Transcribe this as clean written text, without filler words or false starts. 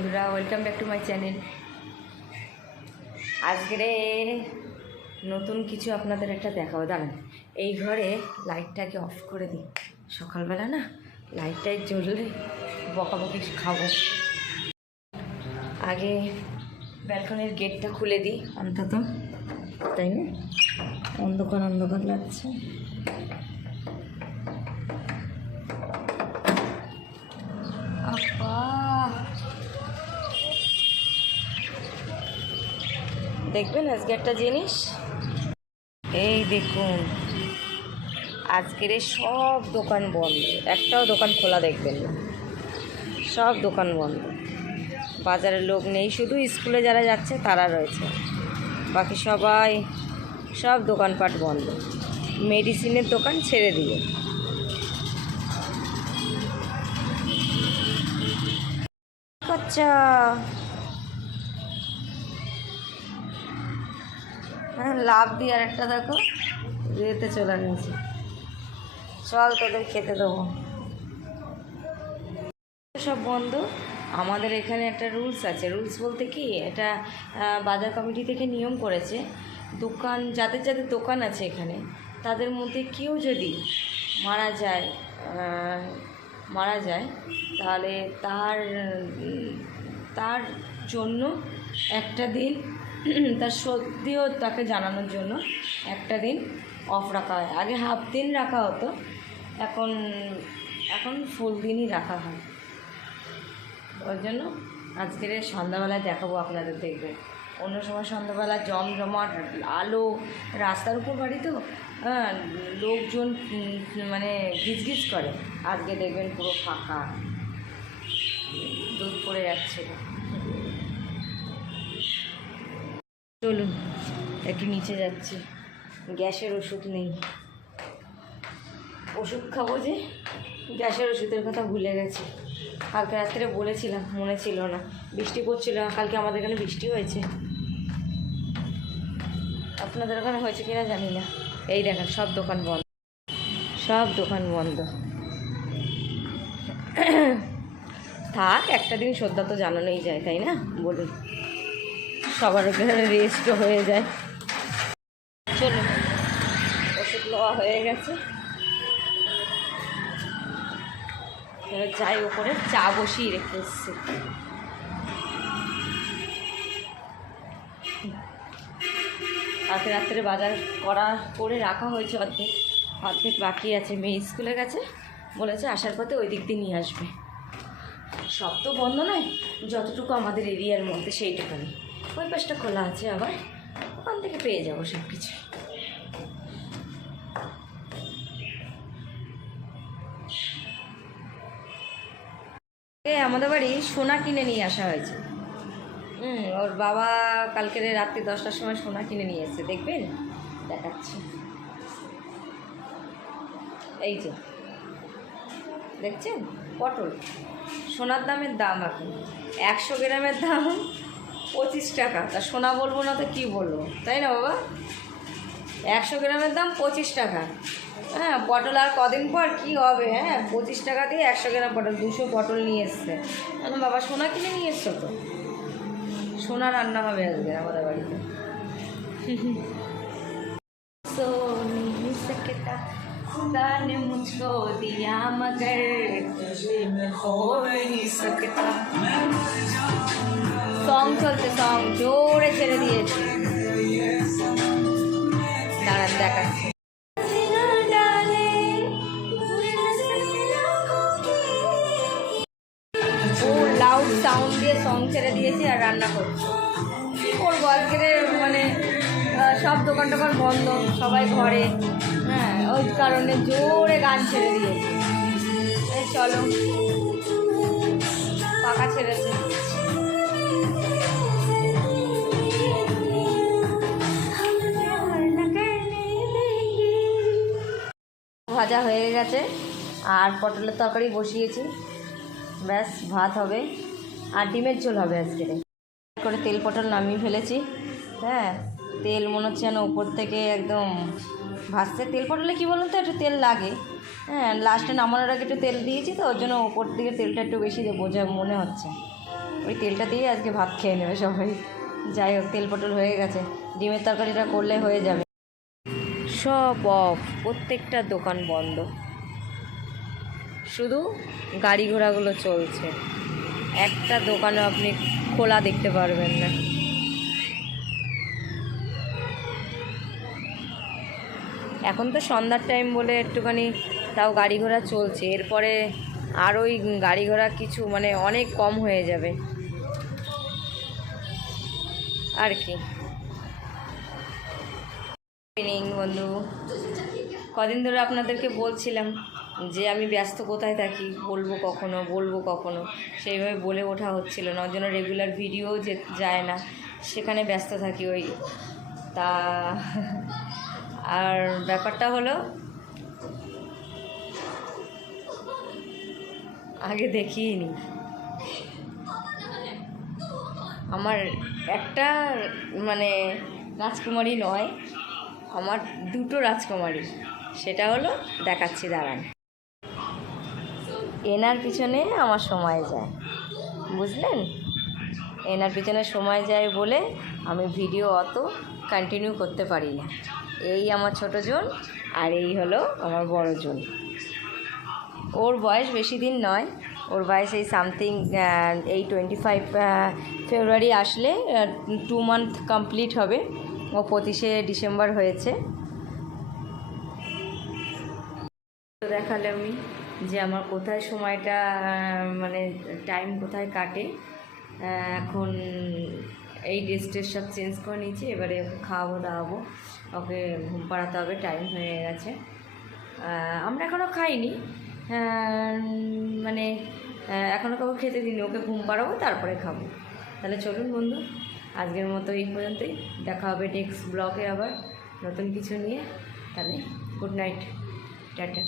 বন্ধুরা, welcome back to my channel. আজকে নতুন কিছু আপনাদের একটা দেখাবো। দাঁড়ান, এই ঘরে লাইটটাকে অফ করে দিই। সকালবেলা না লাইটটাই জ্বললে বকাবকি খাবো। আগে ব্যালকনির গেটটা খুলে দিই অন্তত, তাই না? অন্ধকার অন্ধকার লাগছে। দেখবেন আজকে একটা জিনিস, এই দেখুন, আজকের সব দোকান বন্ধ, একটাও দোকান খোলা দেখবেন না, সব দোকান বন্ধ। বাজারে লোক নেই, শুধু স্কুলে যারা যাচ্ছে তারা রয়েছে, বাকি সব দোকানপাট বন্ধ। মেডিসিনের দোকান ছেড়ে দিয়ে। আচ্ছা, হ্যাঁ, লাভ দিয়ে আর একটা দেখো বিয়েতে চলে গেছে। চল তোদের খেতে দেবো। সব বন্ধ। আমাদের এখানে একটা রুলস আছে। রুলস বলতে কি, এটা বাজার কমিটি থেকে নিয়ম করেছে, দোকান যাদের যাদের দোকান আছে এখানে, তাদের মধ্যে কেউ যদি মারা যায় তাহলে তার জন্য একটা দিন, তার সত্যিও তাকে জানানোর জন্য একটা দিন অফ রাখা হয়। আগে হাফ দিন রাখা হতো, এখন ফুল দিনই রাখা হয়। ওর জন্য আজকের সন্ধ্যাবেলায় দেখাবো আপনাদের, দেখবেন। অন্য সময় সন্ধ্যাবেলা জমজমাট আলো, রাস্তার উপর বাড়ি তো, হ্যাঁ, লোকজন মানে গিজগিজ করে। আজকে দেখবেন পুরো ফাঁকা, দুধ পড়ে যাচ্ছে। চলুন একটু নিচে যাচ্ছি, গ্যাসের ওষুধ নেই, ওষুধ খাবো যে গ্যাসের ওষুধের কথা ভুলে গেছি। কালকে রাত্রে বলেছিলাম, মনে ছিল না। বৃষ্টি পড়ছিল, কালকে আমাদের এখানে বৃষ্টি হয়েছে। আপনাদের ওখানে হয়েছে কিনা জানি না। এই দেখেন সব দোকান বন্ধ, সব দোকান বন্ধ। থাক, একটা দিন শ্রদ্ধা তো জানানোই যায়, তাই না বলুন? সবার ওখানে রেস্টও হয়ে যায়। চলুন, ওষুধ নেওয়া হয়ে গেছে, যাই ওপরে চা বসিয়ে রেখে এসছি। কালকে রাত্রে বাজার করে রাখা হয়েছে, অর্ধেক বাকি আছে। মেয়ে স্কুলে গেছে, বলেছে আসার পথে ওই দিক দিয়ে নিয়ে আসবে। সব তো বন্ধ নয়, যতটুকু আমাদের এরিয়ার মধ্যে সেইটুকুনি। ওই পাশটা খোলা আছে, আবার ওখান থেকে পেয়ে যাবো সব কিছু। আমাদের বাড়ি সোনা কিনে নিয়ে আসা হয়েছে। ওর বাবা কালকে রাত্রি 10টার সময় সোনা কিনে নিয়ে এসেছে, দেখবেন, দেখাচ্ছি। এই যে দেখছেন, পটল। সোনার দামের দাম এখন 100 গ্রামের দাম 25 টাকা। তা সোনা বলবো না তো কী বলবো, তাই না বাবা? 100 গ্রামের দাম 25 টাকা। হ্যাঁ, পটল আর কদিন পর কী হবে? হ্যাঁ, 25 টাকা দিয়ে 100 গ্রাম পটল, 200 পটল নিয়ে এসছে। এখন বাবা সোনা কিনে নিয়ে এসছো তো, সোনা রান্না হবে আজকে আমাদের বাড়িতে। खुदा ने मुझको दिया मगर तुझे में हो नहीं सकता। সঙ্গ চলছে, সঙ্গ জোরে ছেড়ে দিয়েছে। দাঁড়ান দেখাচ্ছি। লাউড সাউন্ড দিয়ে সঙ্গ ছেড়ে দিয়েছি আর রান্না করছি। কী করবো, আজকের মানে সব দোকান টোকান বন্ধ, সবাই ঘরে। হ্যাঁ, ওই কারণে জোরে গান ছেড়ে দিয়েছি। চলো, পাকা ছেড়েছে। ভাজা হয়ে গেছে আর পটলের তরকারি বসিয়েছি, ব্যাস ভাত হবে আর ডিমের ঝোল হবে আজকে। করে তেল পটল নামিয়ে ফেলেছি। হ্যাঁ, তেল মনে হচ্ছে যেন উপর থেকে একদম ভাজতে। তেল পটলে কী বলুন তো, একটু তেল লাগে। হ্যাঁ, লাস্টে নামানোর আগে একটু তেল দিয়েছি তো, ওর জন্য ওপর দিকে তেলটা একটু বেশি বোঝা মনে হচ্ছে। ওই তেলটা দিয়ে আজকে ভাত খেয়ে নেবে সবাই। যাই হোক, তেল পটল হয়ে গেছে, ডিমের তরকারিটা করলে হয়ে যাবে। সব অফ, প্রত্যেকটা দোকান বন্ধ, শুধু গাড়ি ঘোড়াগুলো চলছে। একটা দোকানও আপনি খোলা দেখতে পারবেন না। এখন তো সন্ধ্যার টাইম বলে একটুখানি তাও গাড়ি ঘোড়া চলছে, এরপরে আর ওই গাড়ি ঘোড়া কিছু মানে অনেক কম হয়ে যাবে আর কি। বন্ধু, কদিন ধরে আপনাদেরকে বলছিলাম যে আমি ব্যস্ত কোথায় থাকি, বলবো কখনো সেইভাবে বলে ওঠা হচ্ছিল না, ওর জন্য রেগুলার ভিডিও যে যায় না, সেখানে ব্যস্ত থাকি ওই তা। আর ব্যাপারটা হলো, আগে দেখিয়ে নি আমার একটা মানে রাজকুমারী নয়, আমার দুটো রাজকুমারী, সেটা হলো দেখাচ্ছি, দাঁড়ান। এনার পিছনে আমার সময় যায়, বুঝলেন? এনার পিছনে সময় যায় বলে আমি ভিডিও অত কন্টিনিউ করতে পারি না। এই আমার ছোটো জন, আর এই হলো আমার বড় জন। ওর বয়স বেশি দিন নয়, ওর বয়স এই সামথিং এই 25 ফেব্রুয়ারি আসলে 2 মান্থ কমপ্লিট হবে। ও 25শে ডিসেম্বর হয়েছে। তো দেখালে আমি যে আমার কোথায় সময়টা মানে টাইম কোথায় কাটে। এখন এই ড্রেস সব চেঞ্জ করে নিয়েছি, এবারে খাওয়াবো দাওয়াবো, ওকে ঘুম পাড়াতে হবে, টাইম হয়ে গেছে। আমরা এখনও খাইনি, মানে এখনও কাউকে খেতে দিইনি, ওকে ঘুম পাড়াবো তারপরে খাবো। তাহলে চলুন বন্ধু, আজকের মতো এই পর্যন্তই, দেখা হবে নেক্সট ব্লগে আবার নতুন কিছু নিয়ে। তাহলে গুড নাইট, টাটা।